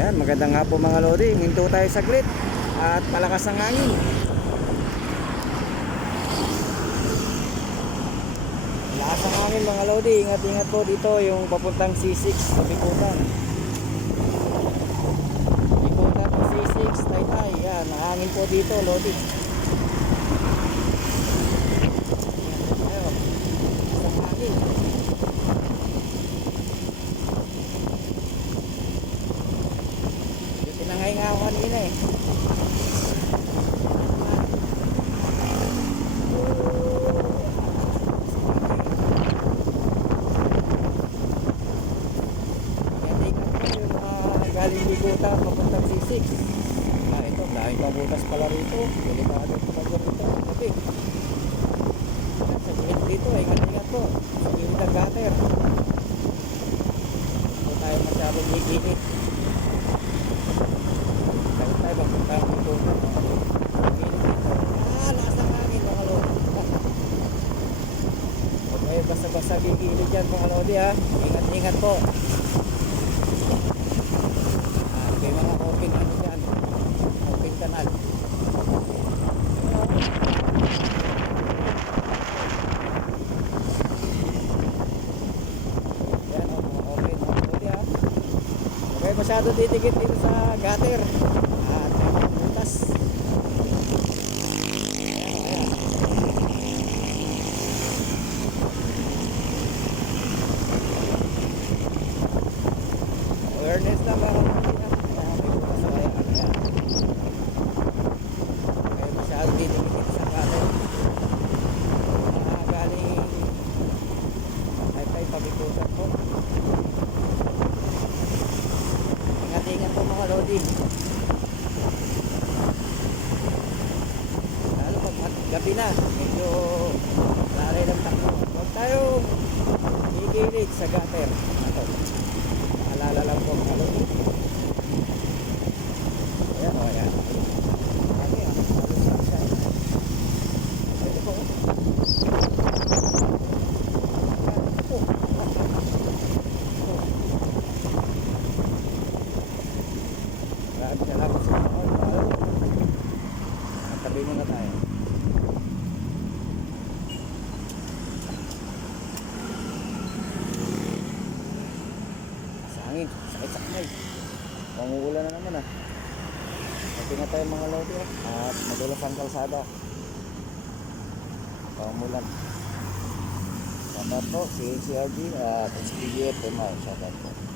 Yan, magandang hapon mga lodi. Minto tayo saglit at palakas ang hangin. Lakas ang hangin mga lodi. Ingat-ingat po dito yung papuntang C6 sa Bikutan. Bikutan to C6, Taytay. Yan, hangin po dito lodi. Ayun, isang hangin. Tinangay nga ako kanina eh. Galing Bikutan papuntang C6. Ito, dahil pabutas pala rito. Delikado ito pag ganito. Kasi sa gilid dito, ingat-ingat po. Sa gilid ng gutter. Hindi tayo masyadong iinit. Dahil tayo papuntang Bikutan. Sa gilid dito. Lakas ng hangin mga lodi. Huwag kayo basta-basta gigilid dyan mga lodi ha. Ingat-ingat po. May mga open ano dyan, open kanal. Yan o, mga open o ha. Okay, masyado titigit dito sa gutter at may mga butas. Awareness na meron dito sa gutter. Galing Taytay Pabikutan po. Ingat-ingat po mga lodi. Lalo pag gabi na, medyo lalay ng takbo. Huwag tayong gigilid sa gutter. Ito, maalala lang po mga lodi. Ayan o, ayan. Salamat sa mga tabi muna tayo. Sa hangin, sakit-sakit. Panguulan na naman ah. Pati na tayo mga lodi at madulas ang kalsada. Pangulan. Shoutout po, CNCRG at SPGF. Shoutout po.